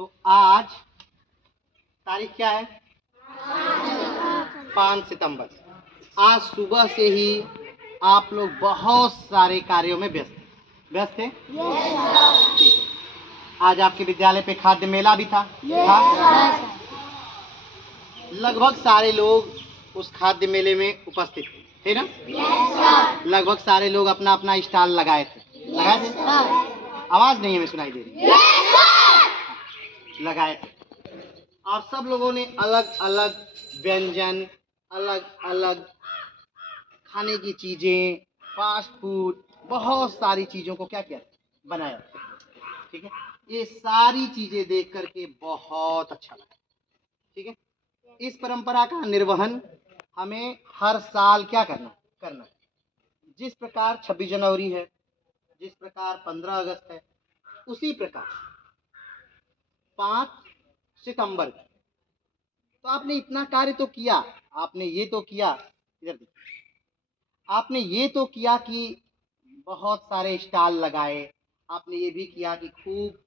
तो आज तारीख क्या है? 5 सितंबर। आज सुबह से ही आप लोग बहुत सारे कार्यों में व्यस्त थे। ठीक है। आज आपके विद्यालय पे खाद्य मेला भी था। लगभग सारे लोग उस खाद्य मेले में उपस्थित थे ना? लगभग सारे लोग अपना अपना स्टॉल लगाए थे। आवाज नहीं हमें सुनाई दे रही। लगाए थे और सब लोगों ने अलग अलग व्यंजन, अलग अलग खाने की चीजें, फास्ट फूड, बहुत सारी चीजों को क्या किया, बनाया। ठीक है, ये सारी चीजें देख करके बहुत अच्छा लगा। ठीक है, इस परंपरा का निर्वहन हमें हर साल क्या करना। जिस प्रकार 26 जनवरी है, जिस प्रकार 15 अगस्त है, उसी प्रकार 5 सितंबर। तो आपने इतना कार्य तो किया, आपने ये तो किया, इधर देखिए, आपने ये तो किया कि बहुत सारे स्टॉल लगाए, आपने ये भी किया कि खूब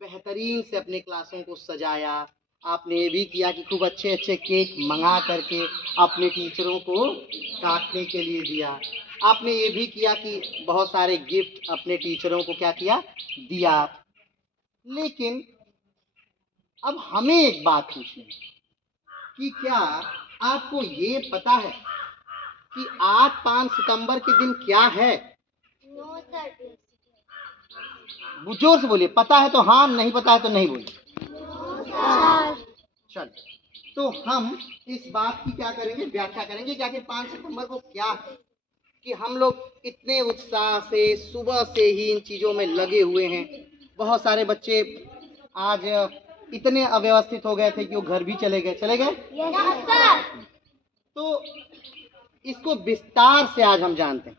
बेहतरीन से अपने क्लासों को सजाया, आपने ये भी किया कि खूब अच्छे अच्छे केक मंगा करके अपने टीचरों को काटने के लिए दिया, आपने ये भी किया कि बहुत सारे गिफ्ट अपने टीचरों को क्या किया, दिया। लेकिन अब हमें एक बात पूछनी है कि क्या आपको ये पता है कि आज 5 सितंबर के दिन क्या है? जोर से बोलिए। पता है तो हाँ, नहीं पता है तो नहीं बोलिए। चल, तो हम इस बात की क्या करेंगे, व्याख्या करेंगे कि आखिर 5 सितंबर को क्या है, कि हम लोग इतने उत्साह से सुबह से ही इन चीज़ों में लगे हुए हैं। बहुत सारे बच्चे आज इतने अव्यवस्थित हो गए थे कि वो घर भी चले गए। तो इसको विस्तार से आज हम जानते हैं।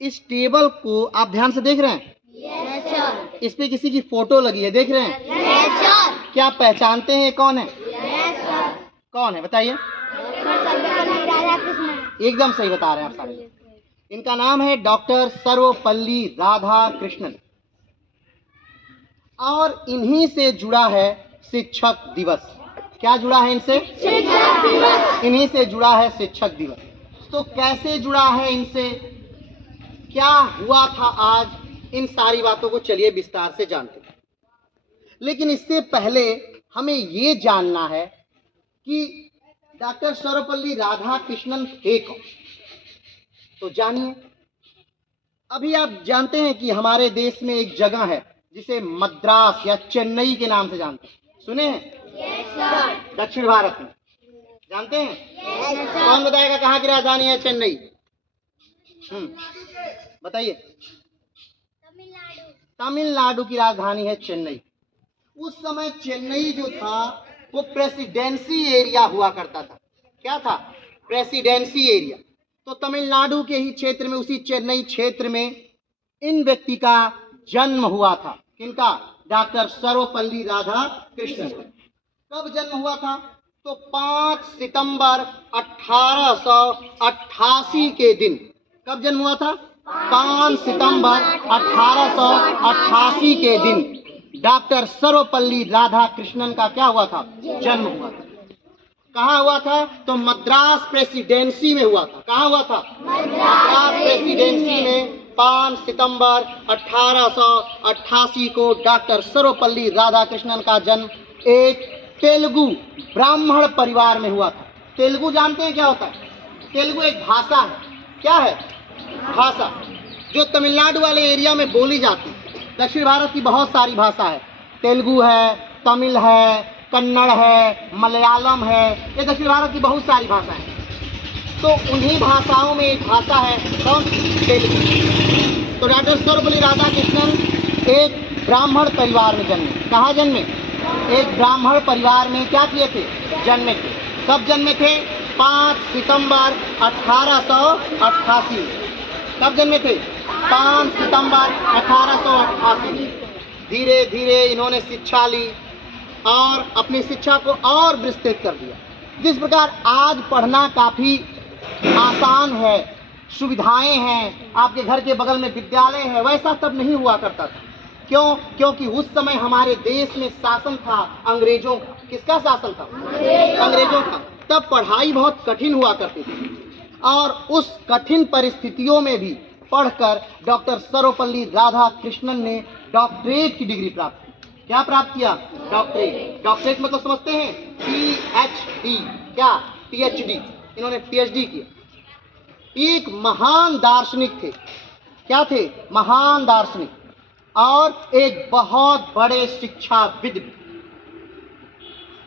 इस टेबल को आप ध्यान से देख रहे हैं? इस पे किसी की फोटो लगी है, देख रहे हैं? क्या पहचानते हैं कौन है? कौन है बताइए? एकदम सही बता रहे हैं आप सारे। इनका नाम है डॉक्टर सर्वपल्ली राधाकृष्णन और इन्हीं से जुड़ा है शिक्षक दिवस। क्या जुड़ा है इनसे? शिक्षक दिवस। इन्हीं से जुड़ा है शिक्षक दिवस। तो कैसे जुड़ा है इनसे, क्या हुआ था आज, इन सारी बातों को चलिए विस्तार से जानते हैं। लेकिन इससे पहले हमें ये जानना है कि डॉक्टर सर्वपल्ली राधाकृष्णन थे कौन। तो जानिए। अभी आप जानते हैं कि हमारे देश में एक जगह है जिसे मद्रास या चेन्नई के नाम से जानते हैं, सुने हैं? दक्षिण भारत में जानते हैं? कौन बताएगा कहाँ की राजधानी है चेन्नई? बताइए। तमिलनाडु की राजधानी है चेन्नई। उस समय चेन्नई जो था वो प्रेसिडेंसी एरिया हुआ करता था। क्या था? Presidency area. तो तमिलनाडु के ही क्षेत्र में, उसी चेन्नई क्षेत्र में इन व्यक्ति का जन्म हुआ था। किनका? डॉक्टर सर्वपल्ली राधाकृष्णन। कब जन्म हुआ था? तो 5 सितंबर 1888 के दिन। कब जन्म हुआ था? 5 सितंबर 1888 के दिन डॉक्टर सर्वपल्ली राधाकृष्णन का क्या हुआ था? जन्म हुआ था। कहाँ हुआ था? तो मद्रास प्रेसिडेंसी में हुआ था। कहाँ हुआ था? मद्रास प्रेसिडेंसी में 5 सितंबर 1888 को डॉक्टर सर्वपल्ली राधाकृष्णन का जन्म एक तेलुगु ब्राह्मण परिवार में हुआ था। तेलुगु जानते हैं क्या होता है? तेलुगु एक भाषा है। क्या है? भाषा जो तमिलनाडु वाले एरिया में बोली जाती है। दक्षिण भारत की बहुत सारी भाषा है, तेलुगु है, तमिल है, कन्नड़ है, मलयालम है, ये दक्षिण भारत की बहुत सारी भाषा है। तो उन्हीं भाषाओं में एक भाषा है, कौन? तेलुगु। तो डॉक्टर सर्वपल्ली राधाकृष्णन एक ब्राह्मण परिवार में जन्मे। कहाँ जन्मे? एक ब्राह्मण परिवार में क्या किए थे? जन्मे थे। कब जन्मे थे? 5 सितंबर 1888। कब जन्मे थे? 5 सितंबर 1888। धीरे धीरे इन्होंने शिक्षा ली और अपनी शिक्षा को और विस्तृत कर दिया। जिस प्रकार आज पढ़ना काफ़ी आसान है, सुविधाएं हैं, आपके घर के बगल में विद्यालय है, वैसा तब नहीं हुआ करता था। क्यों? क्योंकि उस समय हमारे देश में शासन था अंग्रेजों का। किसका शासन था? अंग्रेजों का। तब पढ़ाई बहुत कठिन हुआ करती थी और उस कठिन परिस्थितियों में भी पढ़कर डॉक्टर सर्वपल्ली राधाकृष्णन ने डॉक्टरेट की डिग्री प्राप्त की। क्या प्राप्त किया? डॉक्टरेट। डॉक्टरेट मतलब समझते हैं? PhD। क्या? PhD। इन्होंने PhD किया। एक महान दार्शनिक थे। क्या थे? महान दार्शनिक और एक बहुत बड़े शिक्षाविद भी।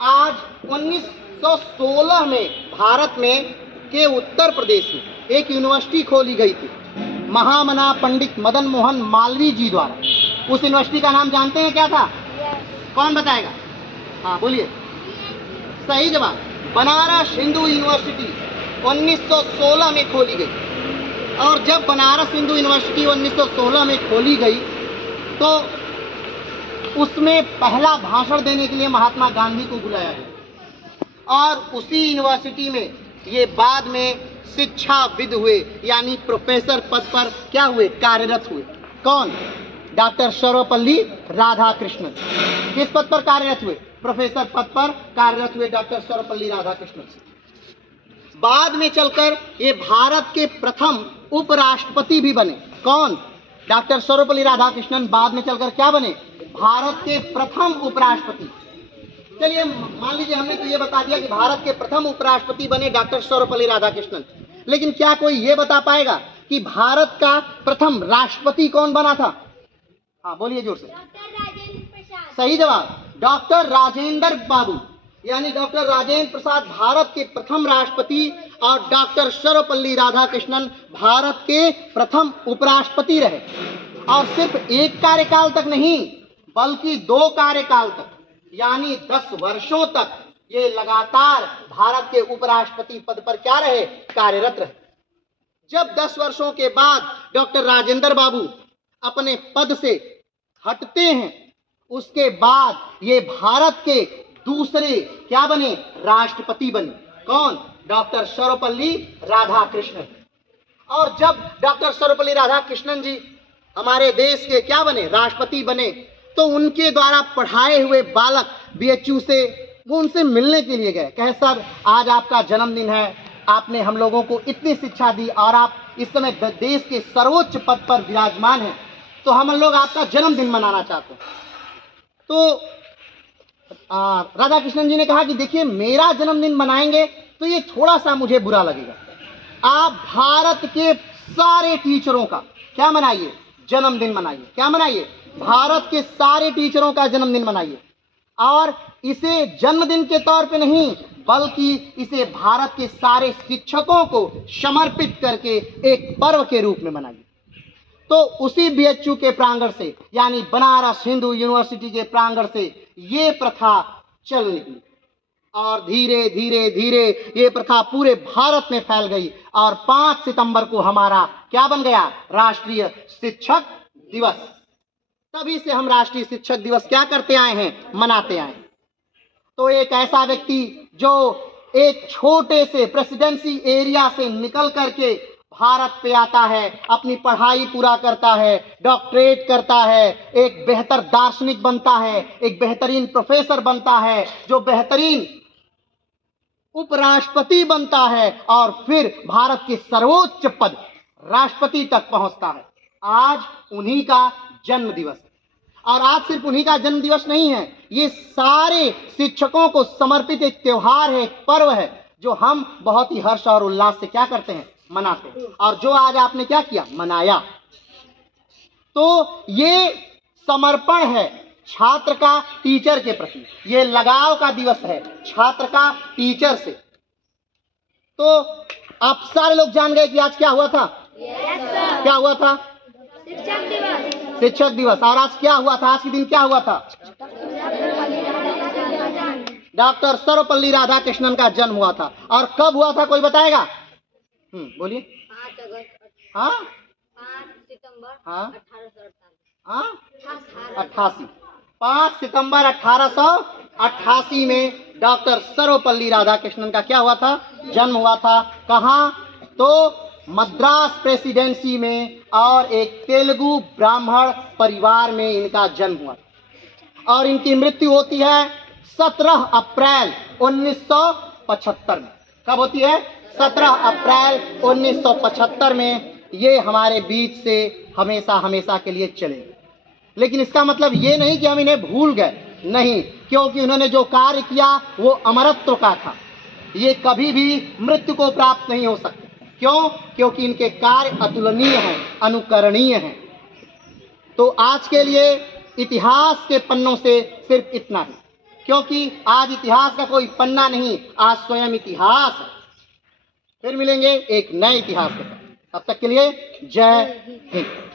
आज 1916 में भारत में के उत्तर प्रदेश में एक यूनिवर्सिटी खोली गई थी महामना पंडित मदन मोहन मालवीय जी द्वारा। उस यूनिवर्सिटी का नाम जानते हैं? क्या था? कौन बताएगा? हाँ बोलिए। सही जवाब, बनारस हिंदू यूनिवर्सिटी 1916 में खोली गई। और जब बनारस हिंदू यूनिवर्सिटी 1916 में खोली गई तो उसमें पहला भाषण देने के लिए महात्मा गांधी को बुलाया गया और उसी यूनिवर्सिटी में ये बाद में शिक्षाविद हुए, यानी प्रोफेसर पद पर क्या हुए? कार्यरत हुए। कौन? डॉक्टर सर्वपल्ली राधाकृष्णन। किस पद पर कार्यरत हुए? प्रोफेसर पद पर कार्यरत हुए डॉक्टर सर्वपल्ली राधाकृष्णन। बाद में चलकर ये भारत के प्रथम उपराष्ट्रपति भी बने। कौन? डॉक्टर सर्वपल्ली राधाकृष्णन बाद में चलकर क्या बने? भारत के प्रथम उपराष्ट्रपति। चलिए मान लीजिए हमने तो ये बता दिया कि भारत के प्रथम उपराष्ट्रपति बने डॉक्टर सर्वपल्ली राधाकृष्णन, लेकिन क्या कोई ये बता पाएगा कि भारत का प्रथम राष्ट्रपति कौन बना था? हाँ बोलिए जोर से। सही जवाब, डॉक्टर राजेंद्र बाबू, यानी डॉक्टर राजेंद्र प्रसाद भारत के प्रथम राष्ट्रपति और डॉक्टर सर्वपल्ली राधाकृष्णन भारत के प्रथम उपराष्ट्रपति रहे। और सिर्फ एक कार्यकाल तक नहीं बल्कि 2 कार्यकाल तक, यानी 10 वर्षों तक ये लगातार भारत के उपराष्ट्रपति पद पर क्या रहे? कार्यरत रहे। जब 10 वर्षों के बाद डॉक्टर राजेंद्र बाबू अपने पद से हटते हैं, उसके बाद ये भारत के दूसरे क्या बने? राष्ट्रपति बने। कौन? डॉक्टर सर्वपल्ली राधाकृष्णन। और जब डॉक्टर सर्वपल्ली राधाकृष्णन जी हमारे देश के क्या बने? राष्ट्रपति बने, तो उनके द्वारा पढ़ाए हुए बालक BHU से वो उनसे मिलने के लिए गए। कहे सर आज आपका जन्मदिन है, आपने हम लोगों को इतनी शिक्षा दी और आप इस समय देश के सर्वोच्च पद पर विराजमान हैं, तो हम लोग आपका जन्मदिन मनाना चाहते हैं। तो राधाकृष्णन जी ने कहा कि देखिए मेरा जन्मदिन मनाएंगे तो ये थोड़ा सा मुझे बुरा लगेगा, आप भारत के सारे टीचरों का क्या मनाइए? जन्मदिन मनाइए। क्या मनाइए? भारत के सारे टीचरों का जन्मदिन मनाइए। और इसे जन्मदिन के तौर पे नहीं बल्कि इसे भारत के सारे शिक्षकों को समर्पित करके एक पर्व के रूप में मनाइए। तो उसी BHU के प्रांगण से, यानी बनारस हिंदू यूनिवर्सिटी के प्रांगण से ये प्रथा चल निकली और धीरे धीरे धीरे ये प्रथा पूरे भारत में फैल गई और 5 सितंबर को हमारा क्या बन गया? राष्ट्रीय शिक्षक दिवस। तभी से हम राष्ट्रीय शिक्षक दिवस क्या करते आए हैं? मनाते आए। तो एक ऐसा व्यक्ति जो एक छोटे से प्रेसिडेंसी एरिया से निकल करके भारत पे आता है, अपनी पढ़ाई पूरा करता है, डॉक्टरेट करता है, एक बेहतर दार्शनिक बनता है, एक बेहतरीन प्रोफेसर बनता है, जो बेहतरीन उपराष्ट्रपति बनता है और फिर भारत के सर्वोच्च पद राष्ट्रपति तक पहुंचता है। आज उन्हीं का जन्म दिवस है। और आज सिर्फ उन्हीं का जन्म दिवस नहीं है, ये सारे शिक्षकों को समर्पित एक त्योहार है, एक पर्व है, जो हम बहुत ही हर्ष और उल्लास से क्या करते हैं? मनाते हैं। और जो आज आपने क्या किया? मनाया। तो ये समर्पण है छात्र का टीचर के प्रति, ये लगाव का दिवस है छात्र का टीचर से। तो आप सारे लोग जान गए कि आज क्या हुआ था? क्या हुआ था? शिक्षक दिवस। शिक्षक दिवस। और आज क्या हुआ था? आज के दिन क्या हुआ था? डॉक्टर सर्वपल्ली राधाकृष्णन का जन्म हुआ था। और कब हुआ था कोई बताएगा? बोलिए। 5 अगस्त। हाँ 5 सितंबर। हाँ 1888। 5 सितंबर 1888 में डॉक्टर सर्वपल्ली राधाकृष्णन का क्या हुआ था? जन्म हुआ था। कहाँ? तो मद्रास प्रेसिडेंसी में और एक तेलुगु ब्राह्मण परिवार में इनका जन्म हुआ और इनकी मृत्यु होती है 17 अप्रैल 1975 में। कब होती है? 17 अप्रैल 1975 में। ये हमारे बीच से हमेशा हमेशा के लिए चले। लेकिन इसका मतलब ये नहीं कि हम इन्हें भूल गए, नहीं, क्योंकि उन्होंने जो कार्य किया वो अमरत्व का था। ये कभी भी मृत्यु को प्राप्त नहीं हो सकते। क्यों? क्योंकि इनके कार्य अतुलनीय हैं, अनुकरणीय हैं। तो आज के लिए इतिहास के पन्नों से सिर्फ इतना ही, क्योंकि आज इतिहास का कोई पन्ना नहीं, आज स्वयं इतिहास है। फिर मिलेंगे एक नए इतिहास के साथ। तब तक के लिए जय हिंद।